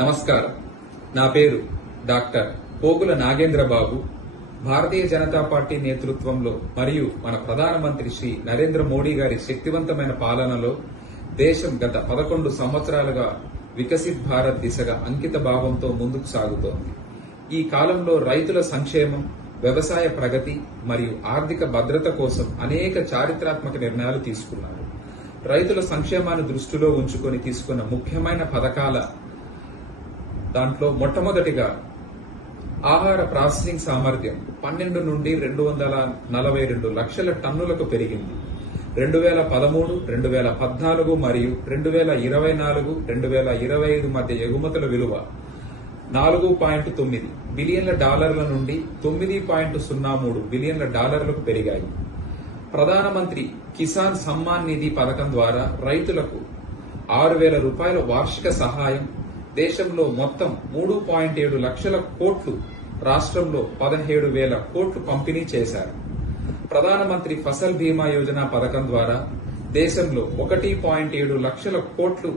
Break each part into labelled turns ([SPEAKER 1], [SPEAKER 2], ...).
[SPEAKER 1] నమస్కారం. నా పేరు డాక్టర్ పోగుల నాగేంద్ర బాబు భారతీయ జనతా పార్టీ నేతృత్వంలో మరియు మన ప్రధానమంత్రి శ్రీ నరేంద్ర మోడీ గారి శక్తివంతమైన పాలనలో దేశం గత పదకొండు సంవత్సరాలుగా వికసిత్ భారత్ దిశగా అంకిత భావంతో ముందుకు సాగుతోంది. ఈ కాలంలో రైతుల సంక్షేమం వ్యవసాయ ప్రగతి మరియు ఆర్థిక భద్రత కోసం అనేక చారిత్రాత్మక నిర్ణయాలు తీసుకున్నారు. రైతుల సంక్షేమాన్ని దృష్టిలో ఉంచుకొని తీసుకున్న ముఖ్యమైన పథకాల దాంట్లో మొట్టమొదటిగా ఆహార ప్రాసెసింగ్ సామర్థ్యం పన్నెండు నుండి రెండు వందల నలభై రెండు లక్షల టన్నులకు పెరిగింది. రెండు వేల పదమూడు రెండు వేల పద్నాలుగు మరియు రెండు వేల ఇరవై నాలుగు రెండు వేల ఇరవై ఐదు మధ్య ఎగుమతుల విలువ నాలుగు పాయింట్ తొమ్మిది బిలియన్ల డాలర్ల నుండి తొమ్మిది పాయింట్ సున్నా మూడు బిలియన్ల డాలర్లకు పెరిగాయి. ప్రధానమంత్రి కిసాన్ సమ్మాన్ నిధి పథకం ద్వారా రైతులకు ఆరు వేల రూపాయల వార్షిక సహాయం దేశంలో మొత్తం మూడు పాయింట్ ఏడు లక్షల కోట్లు రాష్ట్రంలో పదిహేడు వేల కోట్లు పంపిణీ చేశారు. ప్రధానమంత్రి ఫసల్ బీమా యోజన పథకం ద్వారా దేశంలో ఒకటి పాయింట్ ఏడు లక్షల కోట్లు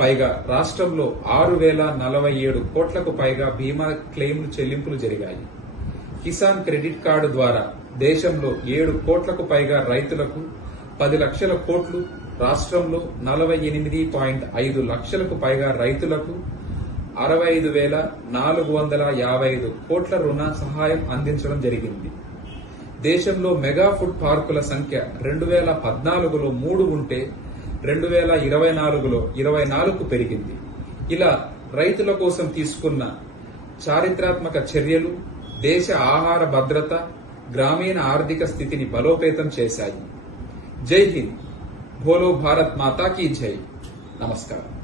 [SPEAKER 1] పైగా రాష్ట్రంలో ఆరు వేల నలభై ఏడు కోట్లకు పైగా బీమా క్లెయిమ్లు చెల్లింపులు జరిగాయి. కిసాన్ క్రెడిట్ కార్డు ద్వారా దేశంలో ఏడు కోట్లకు పైగా రైతులకు పది లక్షల కోట్లు రాష్ట్రంలో నలభై ఎనిమిది పాయింట్ ఐదు లక్షలకు పైగా రైతులకు అరవై ఐదు వేల నాలుగు వందల యాభై ఐదు కోట్ల రుణ సహాయం అందించడం జరిగింది. దేశంలో మెగా ఫుడ్ పార్కుల సంఖ్య రెండు వేల పద్నాలుగులో మూడు ఉంటే రెండు వేల ఇరవై నాలుగులో ఇరవై నాలుగు పెరిగింది. ఇలా రైతుల కోసం తీసుకున్న చారిత్రాత్మక చర్యలు దేశ ఆహార భద్రత గ్రామీణ ఆర్థిక స్థితిని బలోపేతం చేశాయి. जय हिंद। भोलो भारत माता की जय। नमस्कार।